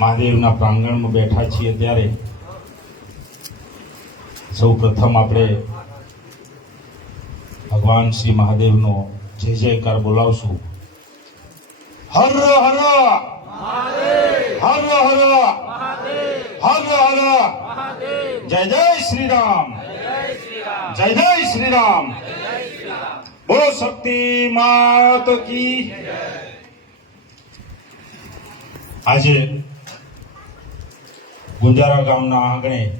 મહાદેવના પ્રાંગણમાં બેઠા છીએ ત્યારે સૌ પ્રથમ આપણે ભગવાન શ્રી મહાદેવનો જય જયકાર બોલાવશું. હર હર હર હર હર હર જય જય શ્રી રામ જય જય શ્રી રામ બોલો શક્તિ માત કી. આજે ગુંજારા ગામના આંગણે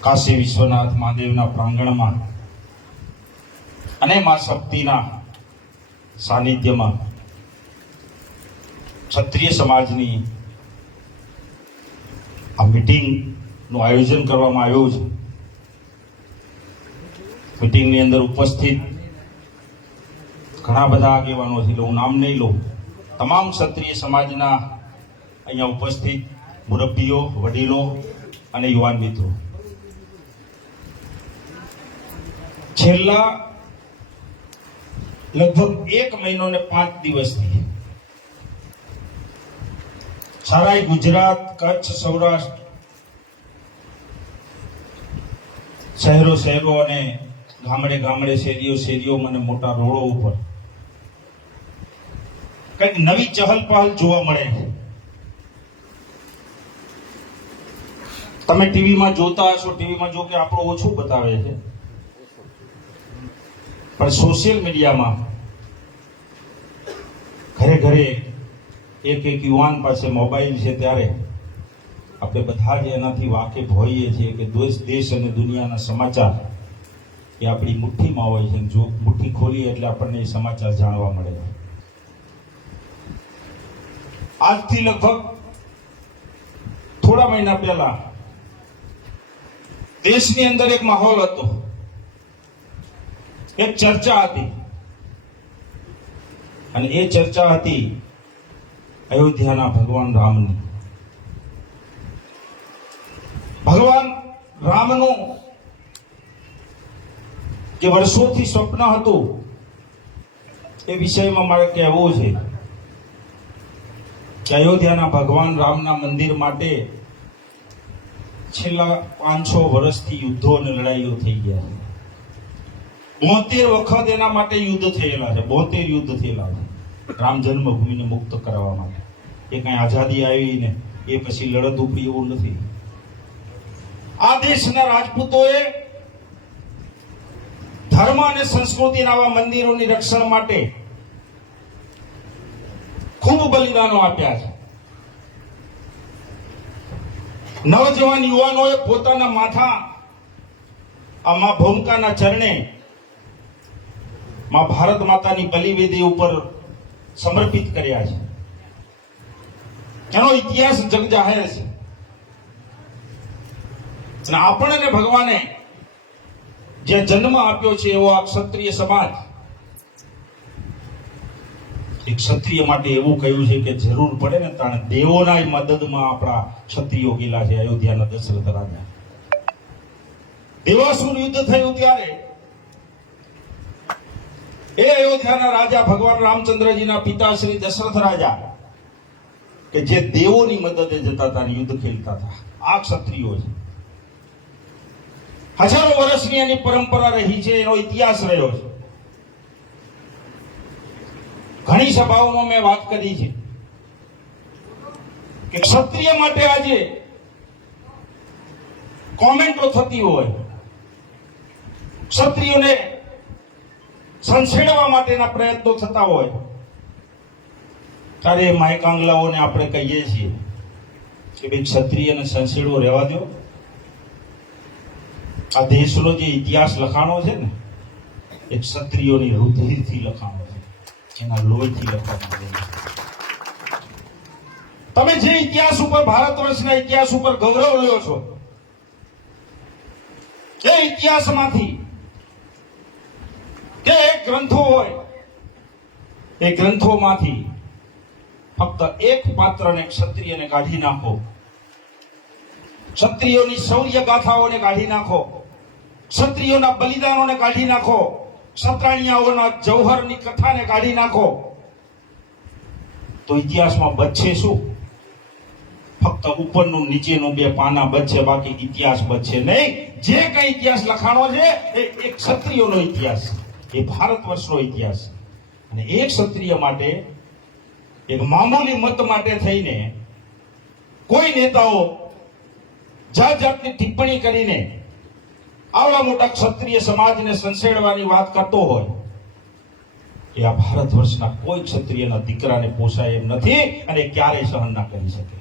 કાશી વિશ્વનાથ મહાદેવના પ્રાંગણમાં અને મા શક્તિના સાનિધ્યમાં ક્ષત્રિય સમાજની આ મિટિંગનું આયોજન કરવામાં આવ્યું છે. મિટિંગની અંદર ઉપસ્થિત ઘણા બધા આગેવાનો છે હું નામ નહીં લઉં, તમામ ક્ષત્રિય સમાજના અહીંયા ઉપસ્થિત મુરબ્બીઓ, વડીલો અને યુવાન મિત્રો. છેલ્લા લગભગ એક મહિનો ને પાંચ દિવસથી સારાય ગુજરાત, કચ્છ, સૌરાષ્ટ્ર શહેરો શહેરો અને ગામડે ગામડે શેરીઓ શેરીઓ અને મોટા રોડો ઉપર કંઈક નવી ચહલ પહલ જોવા મળે. તમે ટીવીમાં જોતા હશો, ટીવીમાં જો કે આપણો ઓછું બતાવે છે. પણ સોશિયલ મીડિયામાં ઘરે ઘરે એક એક યુવાન પાસે મોબાઈલ છે ત્યારે આપણે બધા જ એનાથી વાકેફ હોઈએ છીએ કે દેશ દેશ અને દુનિયાના સમાચાર એ આપણી મુઠ્ઠીમાં હોય છે. જો મુઠ્ઠી ખોલી એટલે આપણને એ સમાચાર જાણવા મળે. છે આજથી લગભગ થોડા મહિના પહેલા દેશની અંદર એક માહોલ હતો. એક ચર્ચા હતી. અને એ ચર્ચા હતી અયોધ્યાના ભગવાન રામની. ભગવાન રામનું જે વર્ષોથી સ્વપ્ન હતું, એ વિષયમાં મારે કહેવું છે કે અયોધ્યાના ભગવાન રામના મંદિર માટે છેલ્લા પાંચ છ વર્ષથી યુદ્ધો અને લડાઈઓ થઈ ગયા છે. બોતેર વખત એના માટે યુદ્ધ થયેલા છે, બોતેર યુદ્ધ થયેલા છે. રામ જન્મભૂમિને મુક્ત કરવા માટે. એ કઈ આઝાદી આવી ને એ પછી લડત ઉપડી એવું નથી. આ દેશના રાજપૂતોએ ધર્મ અને સંસ્કૃતિના આવા મંદિરોની રક્ષણ માટે ખૂબ બલિદાનો આપ્યા છે. નવજવાન યુવાનોએ પોતાના માથા આ મા ભૂમિકાના ચરણે મા ભારત માતાની બલિવેદી ઉપર સમર્પિત કર્યા છે. એનો ઇતિહાસ જગ જાહેર છે. અને આપણને ભગવાને જે જન્મ આપ્યો છે એવો આ ક્ષત્રિય સમાજ એક ક્ષત્રિય માટે એવું કહ્યું છે કે જરૂર પડે ને તાણે દેવોના મદદમાં આપણા ક્ષત્રિયો ગયેલા છે અયોધ્યાના દશરથ રાજા. દેવાસુર યુદ્ધ થયું ત્યારે એ અયોધ્યાના રાજા ભગવાન રામચંદ્રજીના પિતા શ્રી દશરથ રાજા કે જે દેવોની મદદે જતા હતા યુદ્ધ ખેલતા હતા. આ ક્ષત્રિયો છે. હજારો વર્ષની એની પરંપરા રહી છે, એનો ઇતિહાસ રહ્યો છે. ઘણી સભાઓમાં મેં વાત કરી છે કે ક્ષત્રિય માટે આજે કોમેન્ટો થતી હોય, ક્ષત્રિયોને સંછેડવા માટેના પ્રયત્નો થતા હોય, ત્યારે માયકાંગલાઓને આપણે કહીએ છીએ કે ભાઈ ક્ષત્રિયને સંછેડવો રહેવા દો. આ દેશનો જે ઇતિહાસ લખાણો છે ને, એ ક્ષત્રિયોની રુધિરથી લખાણો એના લોહીથી લખવામાં છે. તમે જે ઇતિહાસ ઉપર, ભારત વર્ષના ઇતિહાસ ઉપર ગૌરવ લ્યો છો, એ ઇતિહાસમાંથી કે એક ગ્રંથો હોય, એ ગ્રંથોમાંથી ફક્ત એક પાત્રને ક્ષત્રિયને કાઢી નાખો. ક્ષત્રિયોની શૌર્ય ગાથાઓને કાઢી નાખો. ક્ષત્રિયોના બલિદાનોને કાઢી નાખો. ક્ષત્રાણિયાઓના જૌહરની કથાને કાઢી નાખો. તો ઇતિહાસમાં બચશે શું? ફક્ત ઉપરનું નીચેનું બે પાના બચશે બાકી ઇતિહાસ બચશે નહીં. જે કઈ ઇતિહાસ લખાણો છે, એ એક ક્ષત્રિયોનો ઇતિહાસ, એ ભારત વર્ષનો ઇતિહાસ. અને એક ક્ષત્રિય માટે, એક મામૂલી મત માટે થઈને કોઈ નેતાઓ જાત જાતની ટિપ્પણી કરીને આવડા મોટા ક્ષત્રિય સમાજને સંસેડવાની વાત કરતો હોય, એ આ ભારત વર્ષના કોઈ ક્ષત્રિયના દીકરાને પોસાય એમ નથી અને ક્યારેય સહન ના કરી શકે.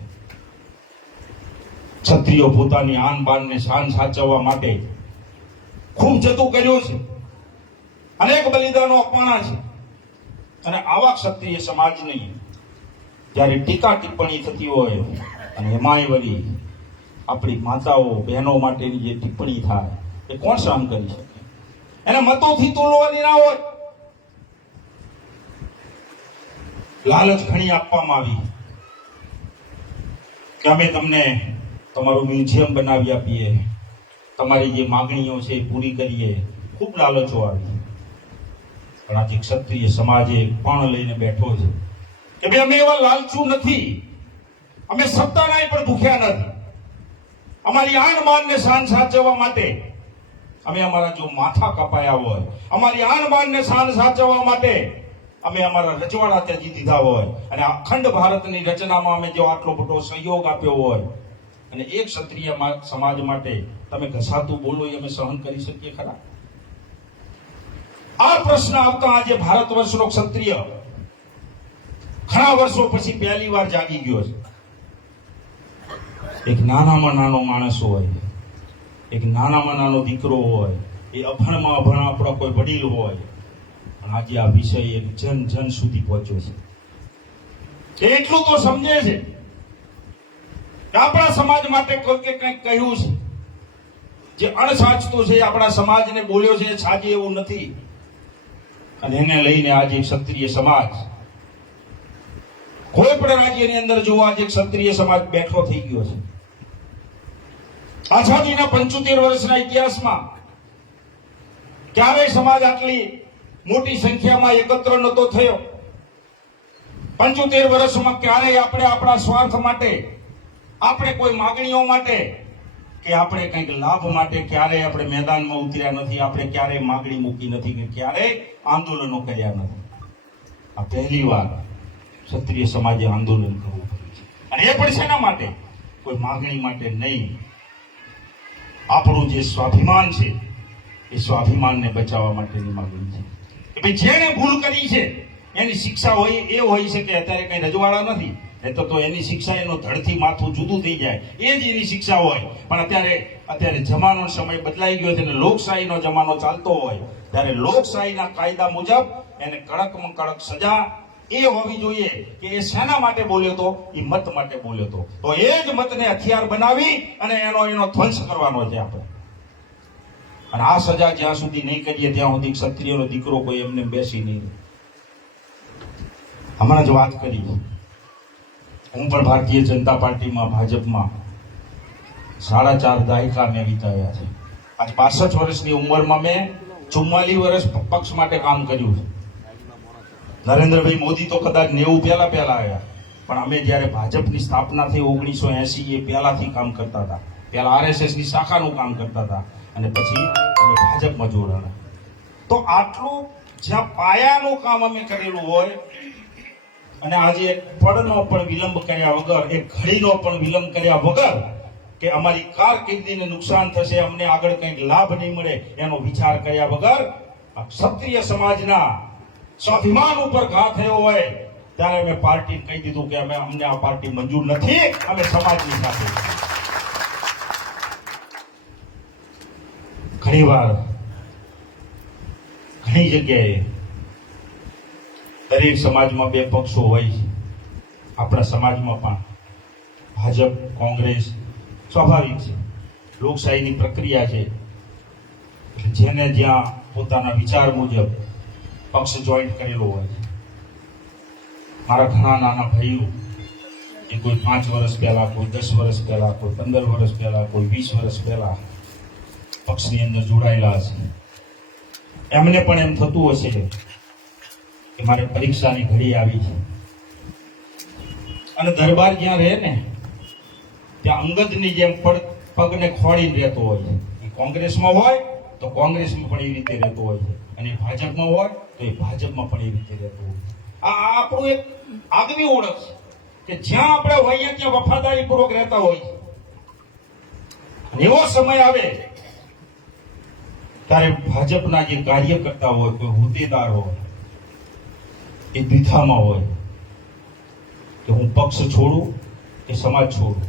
ક્ષત્રિયો પોતાની આન બાનને શાન સાચવવા માટે ખૂબ જતું કર્યું છે. અનેક બલિદાનો અપાણા છે. અને આવા ક્ષત્રિય સમાજની જ્યારે ટીકા ટિપ્પણી થતી હોય અને એમાંય વળી આપણી માતાઓ બહેનો માટેની જે ટિપ્પણી થાય એ કોણ સહન કરી શકે? એને મતોથી તુલવાની ના હોય. લાલચ ઘણી આપવામાં આવી. કે અમે તમને તમારું મ્યુઝિયમ બનાવી આપીએ. તમારી જે માગણીઓ છે એ પૂરી કરીએ. ખૂબ લાલચો આવી. પણ આજે ક્ષત્રિય સમાજે પણ લઈને બેઠો છે. કે ભાઈ, અમે એવા લાલચુ નથી. અમે સત્તાના પણ ભૂખ્યા નથી. અમારી આન માનને શાન સાચવવા માટે અમે અમારા જો માથા કપાયા હોય, અમારી આન બાનને શાન સાચવવા માટે અમે અમારા રજવાડા ત્યાજી દીધા હોય. અને અખંડ ભારતની રચનામાં અમે જો આટલો મોટો સહયોગ આપ્યો હોય, અને એક ક્ષત્રિય સમાજ માટે તમે ઘસાતું બોલો એ અમે સહન કરી શકીએ ખરા? આ પ્રશ્ન આવતા આજે ભારત વર્ષનો ક્ષત્રિય ઘણા વર્ષો પછી પહેલી વાર જાગી ગયો છે. એક નાનામાં નાનો માણસ હોય એક નાનામાં નાનો દીકરો હોય, એ અભણમાં અભણ આપણો કોઈ વડીલ હોય, પણ આજે આ વિષય એક જન જન સુધી પહોંચ્યો છે. એટલું તો સમજે છે આપણા સમાજ માટે કોઈ કે કંઈક કહ્યું છે. જે અણસાચતું છે આપણા સમાજને બોલ્યો છે સાચે એવું નથી. અને એને લઈને આજે ક્ષત્રિય સમાજ, કોઈ પણ રાજ્યની અંદર જોવા આજે ક્ષત્રિય સમાજ બેઠો થઈ ગયો છે. આઝાદીના પંચોતેર વર્ષના ઇતિહાસમાં ક્યારેય સમાજ આટલી મોટી સંખ્યામાં એકત્ર નહોતો થયો. પંચોતેર વર્ષમાં ક્યારેય આપણે આપણા સ્વાર્થ માટે, આપણે કોઈ માગણીઓ માટે કે આપણે કંઈક લાભ માટે ક્યારેય આપણે મેદાનમાં ઉતર્યા નથી, આપણે ક્યારેય માગણી મૂકી નથી કે ક્યારેય આંદોલનો કર્યા નથી. આ પહેલી વાર ક્ષત્રિય સમાજે આંદોલન કરવું પડ્યું છે. અને એ પણ શેના માટે? કોઈ માગણી માટે નહીં. આપણું જે સ્વાભિમાન છે, એ સ્વાભિમાનને બચાવવા માટેની માગણી છે. કે ભાઈ જેણે ભૂલ કરી છે, એની શિક્ષા હોય, એ હોય છે કે અત્યારે કઈ રજવાડા નથી તો તો એની શિક્ષા એનો ધડથી માથું જુદું થઈ જાય. એ જ એની શિક્ષા હોય. પણ અત્યારે અત્યારે જમાનો સમય બદલાઈ ગયો છે અને લોકશાહીનો જમાનો ચાલતો હોય, ત્યારે લોકશાહીના કાયદા મુજબ એને કડકમાં કડક સજા એ હોવી જોઈએ કે એ શેના માટે બોલ્યો તો, એ મત માટે બોલ્યો તો. તો એ જ મતને હથિયાર બનાવી અને એનો એનો ધ્વંસ કરવાનો છે આપણે. અને આ સજા જ્યાં સુધી નહીં કરીએ, ત્યાં સુધી ક્ષત્રિયનો દીકરો કોઈ એમને બેસી નહીં હમણાં જ વાત કરી. હું પણ ભારતીય જનતા પાર્ટીમાં, ભાજપમાં સાડા ચાર દાયકા મેં વિતાવ્યા છે. આજ પાસઠ વર્ષની ઉંમરમાં મેં ચુમ્માલીસ વર્ષ પક્ષ માટે કામ કર્યું છે. નરેન્દ્રભાઈ મોદી તો કદાચ નેવું પહેલા પહેલા આવ્યા. પણ અમે જ્યારે ભાજપની સ્થાપના થઈ ઓગણીસો એસી એ પહેલાથી કામ કરતા હતા. પહેલા આરએસએસની શાખાનું કામ કરતા હતા. અને પછી અમે ભાજપમાં જોડાણા. તો આટલું જ્યાં પાયાનું કામ અમે કરેલું હોય, અને આજે એક પળનો પણ વિલંબ કર્યા વગર, એક ઘડીનો પણ વિલંબ કર્યા વગર કે અમારી કારકિર્દીને નુકસાન થશે, અમને આગળ કંઈક લાભ નહીં મળે એનો વિચાર કર્યા વગર ક્ષત્રિય સમાજના સ્વાભિમાન ઉપર ઘા થયો હોય, ત્યારે અમે પાર્ટી કહી દીધું કે અમે અમને આ પાર્ટી મંજૂર નથી, અમે સમાજની સાથે ઘણી ઘણીવાર ઘણી જગ્યાએ દરેક સમાજમાં બે પક્ષો હોય, આપણા સમાજમાં પણ ભાજપ, કોંગ્રેસ સ્વાભાવિક છે, લોકશાહીની પ્રક્રિયા છે. જેને જ્યાં પોતાના વિચાર મુજબ પક્ષ જોઈન્ટ કરેલો હોય. મારા ઘણા નાના ભાઈઓ, એ કોઈ પાંચ વર્ષ પહેલા, કોઈ દસ વર્ષ પહેલા, કોઈ પંદર વર્ષ પહેલા, કોઈ વીસ વર્ષ પહેલા પક્ષની અંદર જોડાયેલા હશે. એમને પણ એમ થતું હશે કે મારે પરીક્ષાની ઘડી આવી છે. અને દરબાર જ્યાં રહે ને, ત્યાં અંગદની જેમ પગ પગને ખોળીને રહેતો હોય. કોંગ્રેસમાં હોય તો કોંગ્રેસમાં પણ એ રીતે રહેતો હોય છે. અને ભાજપમાં હોય તો એ ભાજપમાં પણ એ રીતે રહેતો હોય આ આપણું એક આગવી ઓળખ છે કે જ્યાં આપણે હોઈએ ત્યાં વફાદારીપૂર્વક રહેતા હોય એવો સમય આવે ત્યારે ભાજપના જે કાર્યકર્તા હોય, કોઈ હોદ્દેદાર હોય, એ દ્વિધામાં હોય કે હું પક્ષ છોડું કે સમાજ છોડું.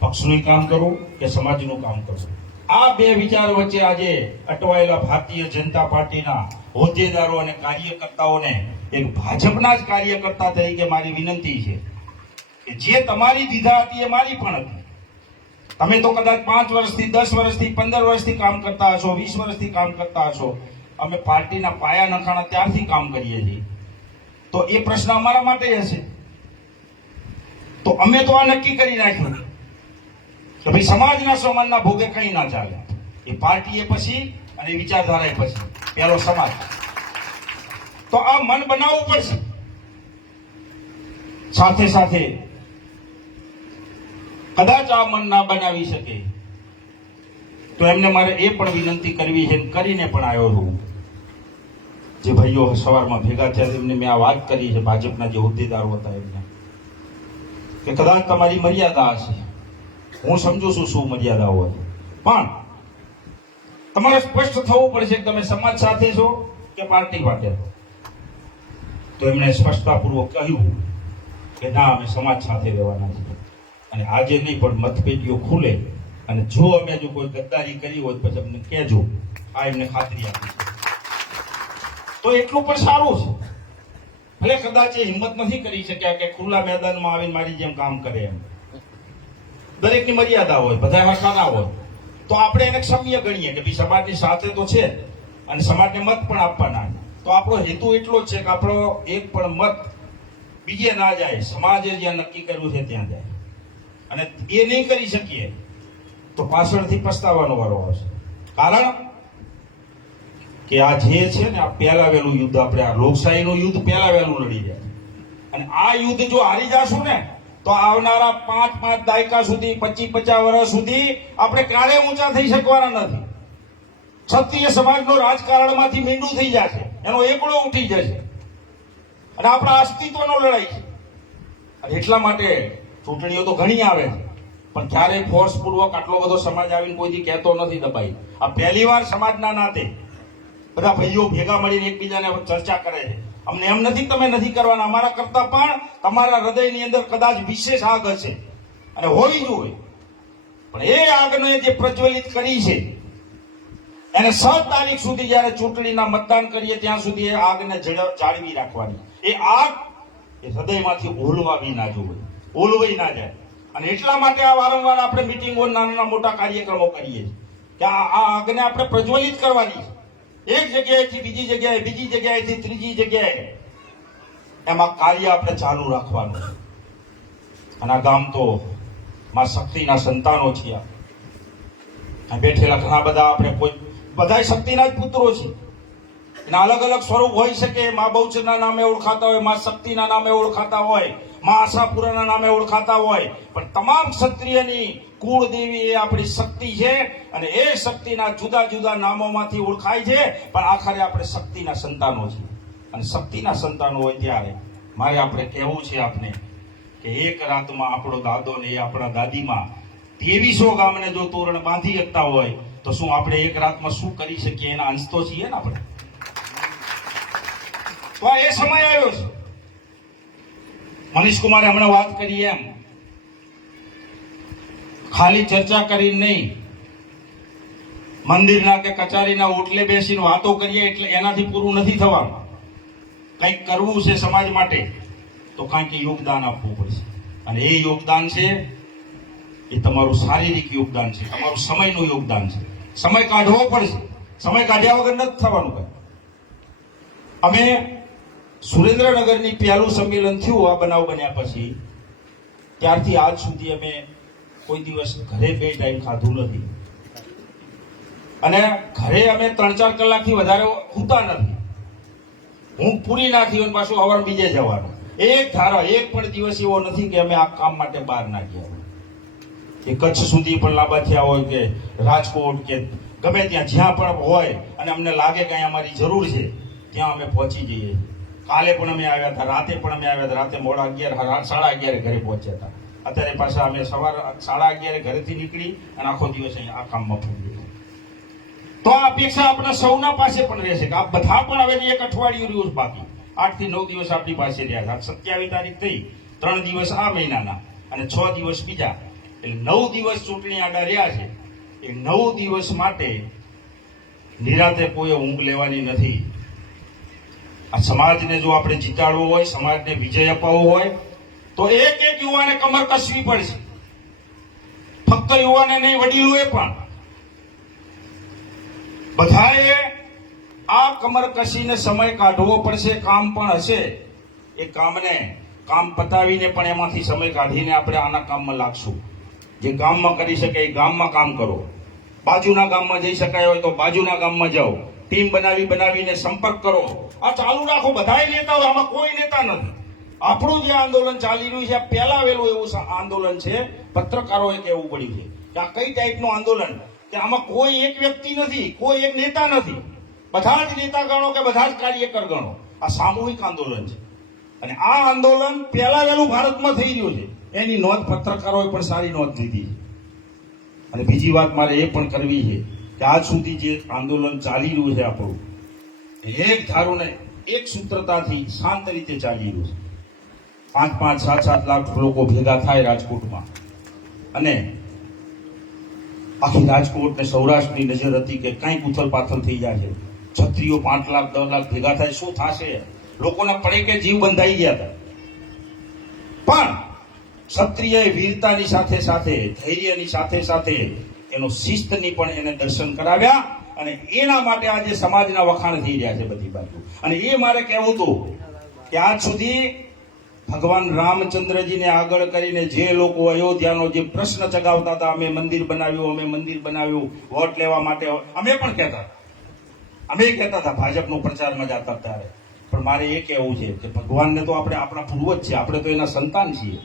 પક્ષનું કામ કરું કે સમાજનું કામ કરું. આ બે વિચાર વચ્ચે આજે અટવાયેલા ભારતીય જનતા પાર્ટીના હોદ્દેદારો અને કાર્યકર્તાઓને એક ભાજપના જ કાર્યકર્તા તરીકે મારી વિનંતી છે કે જે તમારી દીધા હતી એ મારી પણ હતી. તમે તો કદાચ પાંચ વર્ષથી, દસ વર્ષથી, પંદર વર્ષથી કામ કરતા હશો, વીસ વર્ષથી કામ કરતા હશો. અમે પાર્ટીના પાયા નખાણા ત્યારથી કામ કરીએ છીએ. તો એ પ્રશ્ન અમારા માટે હશે. તો અમે તો આ નક્કી કરી નાખ્યું. કે ભાઈ સમાજના સમાનના ભોગે કઈ ના ચાલે. એ પાર્ટી એ પછી અને વિચારધારાએ પછી. પેલો સમાજ. તો આ મન બનાવવું પડશે. સાથે સાથે કદાચ આ મન ના બનાવી શકે. તો એમને મારે એ પણ વિનંતી કરવી છે કરીને પણ આવ્યો છું. જે ભાઈઓ સવારમાં ભેગા થયા એમને મેં આ વાત કરી છે, ભાજપના જે હોદ્દેદારો હતા એમને. કે કદાચ તમારી મર્યાદા હશે. હું સમજુ છું શું મર્યાદા હોય પણ તમારે સ્પષ્ટ થવું પડશે કે તમે સમાજ સાથે છો કે પાર્ટી માટે? તો એમણે સ્પષ્ટતાપૂર્વક કહ્યું કે ના, અમે સમાજ સાથે રહેવાના છીએ. અને આજે નહીં, પણ મતપેટીઓ ખુલે. અને જો અમે જો કોઈ ગદ્દારી કરી હોય પછી અમને કહેજો. આ એમને ખાતરી આપી તો એટલું પણ સારું છે. ભલે કદાચ એ હિંમત નથી કરી શક્યા કે ખુલ્લા મેદાનમાં આવીને મારી જેમ કામ કરે એમ. દરેકની મર્યાદા હોય બધા હરખા ના હોય. તો આપણે એને ક્ષમ્ય ગણીએ કે ભાઈ સમાજની સાથે તો છે અને સમાજને મત પણ આપવાના તો આપણો હેતુ એટલો જ છે કે આપણો એક પણ મત બીજે ના જાય, સમાજે જ્યાં નક્કી કર્યું છે ત્યાં જાય. અને એ નહીં કરી શકીએ, તો પાછળથી પસ્તાવાનો વારો આવશે. કારણ કે આ જે છે ને, આ પહેલાવેલું યુદ્ધ, આપણે આ લોકશાહીનું યુદ્ધ પહેલાવેલું લડી જાય અને આ યુદ્ધ જો હારી જશું ને તો આવનારા પાંચ પાંચ દાયકા સુધી, પચીસ પચાસ વર્ષ સુધી આપણે ક્યારે ઊંચા થઈ શકવાના નથી. ક્ષત્રિય સમાજનો રાજકારણમાંથી મીંડું થઈ જશે, એનો એકડો ઉઠી જશે. અને આપણા અસ્તિત્વનો લડાઈ છે. અને એટલા માટે ચૂંટણીઓ તો ઘણી આવે છે. પણ ક્યારેય ફોર્સપૂર્વક આટલો બધો સમાજ આવીને કોઈથી કહેતો નથી દબાઈ. આ પહેલી વાર સમાજના નાતે બધા ભાઈઓ ભેગા મળીને એકબીજાને ચર્ચા કરે છે. અમને એમ નથી તમે નથી કરવાના, અમારા કરતા પણ તમારા હૃદયની અંદર કદાચ વિશેષ આગ હશે. અને હોવી જોઈએ પણ એ આગને જે પ્રજ્વલિત કરી છે, એને સાત તારીખ સુધી જ્યારે ચૂંટણીના મતદાન કરીએ, ત્યાં સુધી એ આગને જાળવી રાખવાની. એ આગ એ હૃદયમાંથી ઓલવાવી ના જોઈએ ઓલવાઈ ના જાય. અને એટલા માટે આ વારંવાર આપણે મિટિંગો નાના મોટા કાર્યક્રમો કરીએ કે આ આગને આપણે પ્રજ્વલિત કરવાની છે. એક જગ્યાએથી બીજી જગ્યાએ, બીજી જગ્યાએથી ત્રીજી જગ્યાએ. એમાં કાર્ય આપણે ચાલુ રાખવાનું. અને આ ગામ તો માં શક્તિના સંતાનો છીએ બેઠેલા ઘણા બધા આપણે કોઈ બધા શક્તિના જ પુત્રો છે. એના અલગ અલગ સ્વરૂપ હોઈ શકે. મા બહુચરના નામે ઓળખાતા હોય, માં શક્તિના નામે ઓળખાતા હોય, મા આશાપુરાના નામે ઓળખાતા હોય. પણ તમામ ક્ષત્રિયની કુળદેવી એ આપણી શક્તિ છે અને એ શક્તિના જુદા જુદા નામોમાંથી ઓળખાય છે, પણ આખરે આપણે શક્તિના સંતાનો છીએ. અને શક્તિના સંતાનો હોય ત્યારે મારે આપણે કહેવું છે આપને કે એક રાતમાં આપણો દાદો ને એ આપણા દાદીમાં ત્રેવીસો ગામને જો તોરણ બાંધી શકતા હોય, તો શું આપણે એક રાતમાં શું કરી શકીએ? એના અંશ તો છીએ ને આપણે. તો એ સમય આવ્યો છે. મનીષ કુમારે હમણાં વાત કરી એમ. ખાલી ચર્ચા કરી નહીં. મંદિરના કે કચારીના ઓટલે બેસીને વાતો કરીએ એટલે એનાથી પૂરું નથી થવાનું. કંઈક કરવું છે સમાજ માટે, તો કાંઈક યોગદાન આપવું પડશે. અને એ યોગદાન છે, એ તમારું શારીરિક યોગદાન છે, તમારું સમયનું યોગદાન છે. સમય કાઢવો પડશે. સમય કાઢ્યા વગર નથી થવાનું કંઈ. અમે સુરેન્દ્રનગરની પહેલું સંમેલન થયું આ બનાવ બન્યા પછી, ત્યારથી આજ સુધી અમે કોઈ દિવસ ઘરે બે ટાઈમ ખાધું નથી. અને ઘરે અમે ત્રણ ચાર કલાકથી વધારે સૂતા નથી. હું પૂરી નાખી અને પાછું અવાર બીજે જવાનું. એક ધારો, એક પણ દિવસ એવો નથી કે અમે આ કામ માટે બહાર ના ગયા. કે કચ્છ સુધી પણ લાંબા થયા હોય કે રાજકોટ કે ગમે ત્યાં, જ્યાં પણ હોય અને અમને લાગે કે અહીંયા અમારી જરૂર છે, ત્યાં અમે પહોંચી જઈએ. કાલે પણ અમે આવ્યા હતા, રાતે પણ અમે આવ્યા હતા. રાતે મોડા અગિયાર સાડા અગિયારે ઘરે પહોંચ્યા હતા. અત્યારે પાછા અમે સવાર સાડા અગિયારે ઘરેથી નીકળી અને આખો દિવસ અહીંયા આ કામમાં પૂરી તો આ અપેક્ષા આપણા સૌના પાસે પણ રહેશે કે આ બધા પણ હવે એક અઠવાડિયું રહ્યું બાકી. આઠથી નવ દિવસ આપણી પાસે રહ્યા છે. સત્યાવીસ તારીખ થઈ. ત્રણ દિવસ આ મહિનાના અને છ દિવસ બીજા. એટલે નવ દિવસ ચૂંટણી આગળ રહ્યા છે. એ નવ દિવસ માટે નિરાતે કોઈ ઊંઘ લેવાની નથી. આ સમાજને જો આપણે જીતાડવો હોય, સમાજને વિજય અપાવવો હોય તો એક એક યુવાને કમર કસવી પડશે. ફક્ત યુવાને નહીં, વડીલોએ પણ. બધાએ આ કમર કસીને સમય કાઢવો પડશે, કામ પણ હશે. એ કામને કામ પતાવીને પણ એમાંથી સમય કાઢીને આપણે આના કામમાં લાગશું. જે ગામમાં કરી શકે એ ગામમાં કામ કરો. બાજુના ગામમાં જઈ શકાય હોય તો બાજુના ગામમાં જાઓ. ટીમ બનાવી બનાવીને સંપર્ક કરો. આ ચાલુ રાખો. બધાય નેતાઓ, આમાં કોઈ નેતા નથી. આપણું જે આંદોલન ચાલી રહ્યું છે, આ પહેલા વેલું એવું આંદોલન છે, પત્રકારોએ કહેવું પડ્યું છે કે આ કઈ ટાઈપનું આંદોલન? કે આમાં કોઈ એક વ્યક્તિ નથી, કોઈ એક નેતા નથી. બધા જ નેતા ગણો કે બધા જ કાર્યકર ગણો આ સામૂહિક આંદોલન છે. અને આ આંદોલન પહેલા વહેલું ભારતમાં થઈ રહ્યું છે. એની નોંધ પત્રકારોએ પણ સારી નોંધ લીધી છે. અને બીજી વાત મારે એ પણ કરવી છે કે આજ સુધી જે આંદોલન ચાલી રહ્યું છે આપણું, એક ધારોને એક સૂત્રતાથી શાંત રીતે ચાલી રહ્યું છે. પાંચ પાંચ સાત સાત લાખ લોકો ભેગા થાય રાજકોટમાં. અને આખી રાજકોટ ને સૌરાષ્ટ્રની નજર હતી કે કંઈક ઉથલ પાથલ થઈ જાય છે. છત્રીઓ પાંચ લાખ, દસ લાખ ભેગા થાય, શું થશે? લોકોના પડે કે જીવ બંધાઈ ગયા હતા. પણ ક્ષત્રિય વીરતાની સાથે સાથે, ધૈર્યની સાથે સાથે એનો શિસ્તની પણ એને દર્શન કરાવ્યા અને એના માટે આજે સમાજના વખાણ થઈ રહ્યા છે બધી બાજુ. અને એ મારે કહેવું હતું કે આજ સુધી ભગવાન રામચંદ્રજીને આગળ કરીને જે લોકો અયોધ્યાનો જે પ્રશ્ન ચગાવતા હતા, અમે મંદિર બનાવ્યું, અમે મંદિર બનાવ્યું, વોટ લેવા માટે, અમે પણ કહેતા હતા. અમે કહેતા હતા, ભાજપનો પ્રચારમાં જતા ત્યારે. પણ મારે એ કહેવું છે કે ભગવાનને તો આપણે આપણા પૂર્વજ છે આપણે તો એના સંતાન છીએ.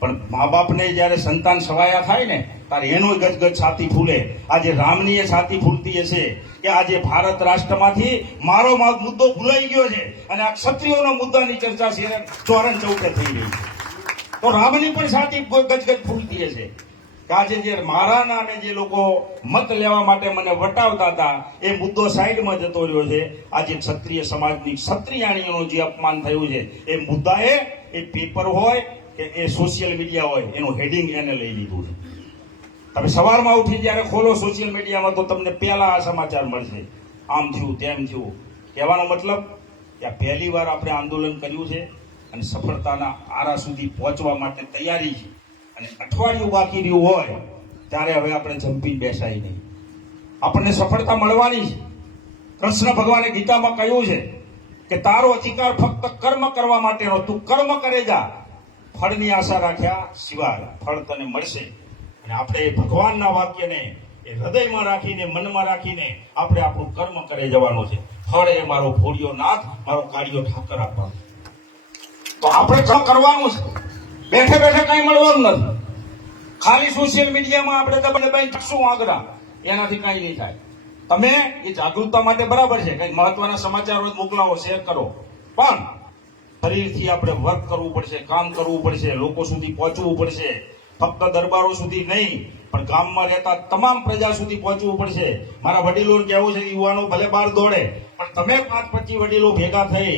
પણ મા બાપને જ્યારે સંતાન સવાયા થાય ને, ત્યારે એનો ગજગજ છાતી ફૂલે. આજે રામની એ છાતી ફૂલતી હશે કે આજે ભારત રાષ્ટ્રમાંથી મારો મુદ્દો ભૂલાઈ ગયો છે અને આ ક્ષત્રિયોના મુદ્દાની ચર્ચા છે ચોરણ ચૌકે થઈ ગઈ તો રામની પણ છાતી ગજગજ ફૂલતી હશે. કે આજે જે મારા નામે જે લોકો મત લેવા માટે મને વટાવતા હતા, એ મુદ્દો સાઈડમાં જતો રહ્યો છે. આજે ક્ષત્રિય સમાજની ક્ષત્રિયાણીઓનું જે અપમાન થયું છે, એ મુદ્દાએ, એ પેપર હોય કે એ સોશિયલ મીડિયા હોય, એનું હેડિંગ એને લઈ લીધું છે. તમે સવારમાં ઉઠી જ્યારે ખોલો સોશિયલ મીડિયામાં તો તમને પહેલા આ સમાચાર મળશે. આમ થયું, તેમ થયું. કહેવાનો મતલબ કે આ પહેલી વાર આપણે આંદોલન કર્યું છે અને સફળતાના આરા સુધી પહોંચવા માટે તૈયારી છે. અને અઠવાડિયું બાકી રહ્યું હોય, ત્યારે હવે આપણે જંપી બેસાય નહીં. આપણને સફળતા મળવાની છે. કૃષ્ણ ભગવાને ગીતામાં કહ્યું છે કે તારો અધિકાર ફક્ત કર્મ કરવા માટેનો, તું કર્મ કરે જા. ફળની આશા રાખ્યા સિવાય ફળ તને મળશે. અને આપણે ભગવાનના વાક્યને એ હૃદયમાં રાખીને, મનમાં રાખીને આપણે આપણું કર્મ કરે જવાનું છે. ફળ એ મારો ભોળિયો નાથ, મારો કાળિયો ઠાકર આપવાનો તો આપણે જો કરવાનું છે. બેઠે બેઠે કઈ મળવાનું નથી. ખાલી સોશિયલ મીડિયામાં આપણે તમને ભાઈ શું આગ્રહ એનાથી કઈ નહીં થાય. તમે એ જાગૃતતા માટે બરાબર છે. કઈ મહત્વના સમાચાર મોકલાવો શેર કરો. પણ શરીરથી આપણે વર્ક કરવું પડશે, કામ કરવું પડશે, લોકો સુધી પહોંચવું પડશે. ફક્ત દરબારો સુધી નહીં, પણ ગામમાં રહેતા તમામ પ્રજા સુધી પહોંચવું પડશે. મારા વડીલોને કહેવું છે, યુવાનો ભલે બહાર દોડે, પણ તમે પાંચ પચીસ વડીલો ભેગા થઈ,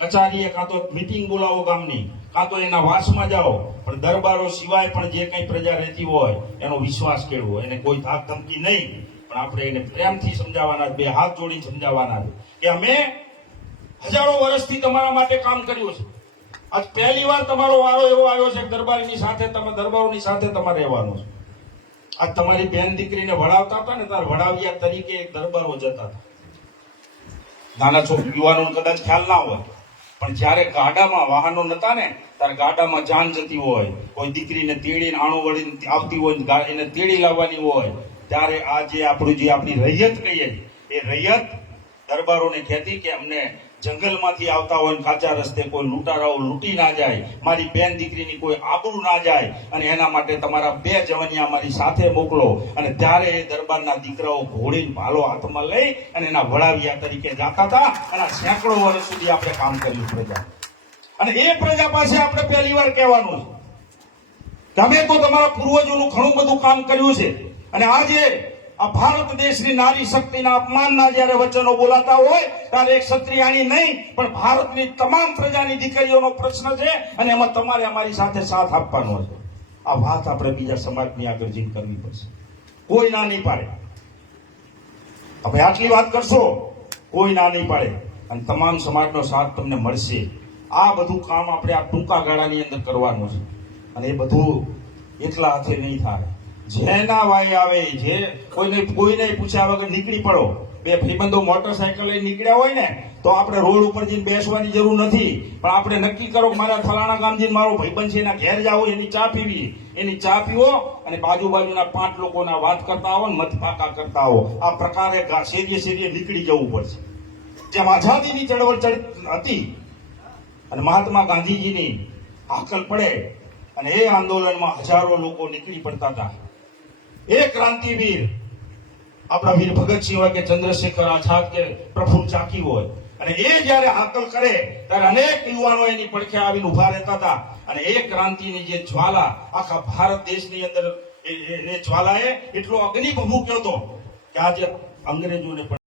કચારીએ કાં તો મીટિંગ બોલાવો ગામની, કાં તો એના વાસમાં જાઓ. પણ દરબારો સિવાય પણ જે કંઈ પ્રજા રહેતી હોય, એનો વિશ્વાસ કેળવો. એને કોઈ ધાક ધમકી નહીં, પણ આપણે એને પ્રેમથી સમજાવવાના બે હાથ જોડી સમજાવવાના કે અમે હજારો વર્ષથી તમારા માટે કામ કર્યું છે. આજ પહેલી વાર તમારો વારો એવો આવ્યો છે દરબારની સાથે તમે, દરબારોની સાથે તમારે રહેવાનું છે. આજ તમારી બેન દીકરીને ભણાવતા હતા ને ત્યારે ભણાવ્યા તરીકે દરબારો જતા હતા. નાના છોકરા યુવાનો કદાચ ખ્યાલ ના હોય, પણ જ્યારે ગાડામાં વાહનો નતા ને, ત્યારે ગાડામાં જાન જતી હોય. કોઈ દીકરીને તેડીને આણો વળીને આવતી હોય એને તેડી લાવવાની હોય, ત્યારે આ જે આપણું જે આપણી રૈયત કહીએ, એ રૈયત દરબારોને કહેતી કે અમને જંગલમાંથી આવતા હોય ને કાચા રસ્તે કોઈ લૂંટારાઓ લૂંટી ના જાય, મારી બેન દીકરીની કોઈ આબરૂ ના જાય, અને એના માટે તમારા બે જવનિયા મારી સાથે મોકલો. અને ત્યારે એ દરબારના દીકરાઓ ઘોડીને ભાલો હાથમાં લઈ અને એના વડાવિયા તરીકે જાતા હતા. અને સેંકડો વર્ષ સુધી આપણે કામ કર્યું પ્રજા. અને એ પ્રજા પાસે આપણે પહેલી વાર કહેવાનું તમે તો તમારા પૂર્વજોનું ઘણું બધું કામ કર્યું છે. અને આજે આ ભારત દેશની નારી શક્તિના અપમાનના જ્યારે વચનો બોલાતા હોય, ત્યારે એક ક્ષત્રિયાની નહીં, પણ ભારતની તમામ પ્રજાની દીકરીઓનો પ્રશ્ન છે અને એમાં તમારે અમારી સાથે સાથ આપવાનો છે. આ વાત આપણે બીજા સમાજની આગળ જીન કરવી પડશે. કોઈ ના નહીં પાડે. હવે આટલી વાત કરશો, કોઈ ના નહીં પાડે. અને તમામ સમાજનો સાથ તમને મળશે. આ બધું કામ આપણે આ ટૂંકા ગાળાની અંદર કરવાનું છે. અને એ બધું એટલા હાથે નહીં થાય. જેના વાય આવે જે કોઈને કોઈને પૂછ્યા વગર નીકળી પડો. બે ફ્રીબંધો મોટરસાયકલ લઈ નીકળ્યા હોય ને, તો આપણે રોડ ઉપર જઈને બેસવાની જરૂર નથી. પણ આપણે નક્કી કરો મારા ફલાણા ગામ જઈને મારો ભાઈબંધ છે, એના ઘેર જાવ એની ચા પીવી. એની ચા પીવો અને બાજુ બાજુના પાંચ લોકોના વાત કરતા આવો ને મતપાકા કરતા આવો. આ પ્રકારે શેરીએ શેરીએ નીકળી જવું પડશે. જેમ આઝાદીની ચળવળ ચડ- હતી અને મહાત્મા ગાંધીજીની આકલ પડે અને એ આંદોલનમાં હજારો લોકો નીકળી પડતા હતા. એ ક્રાંતિવીર. આપણા વીર ભગતસિંહ હોય કે ચંદ્રશેખર આઝાદ કે પ્રફુલ્લ ચાકી હોય. અને એ જ્યારે હાકલ કરે, ત્યારે અનેક યુવાનો એની પડખે આવીને ઊભા રહેતા હતા. અને એ ક્રાંતિની જે જ્વાલા આખા ભારત દેશની અંદર, એ- જ્વાલાએ એટલો અગ્નિ ભભૂક્યો હતો કે આજે અંગ્રેજોને